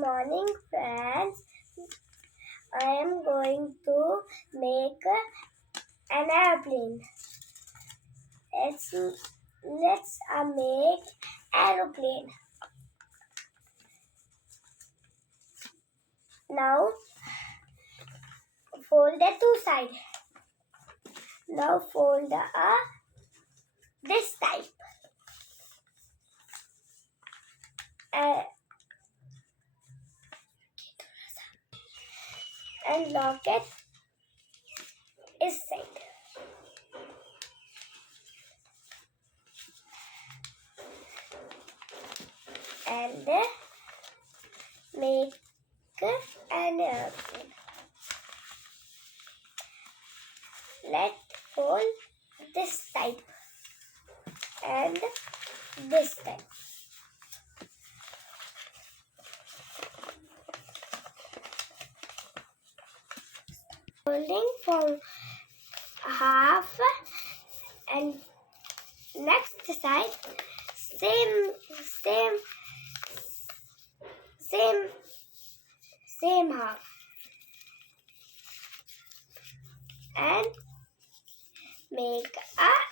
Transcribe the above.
morning, friends. I am going to make an airplane. Let's make aeroplane. Now fold the two sides. Now fold this type. And lock it is side. And make an airplane. Let's fold this type and this type. Folding from half and next side same half and make a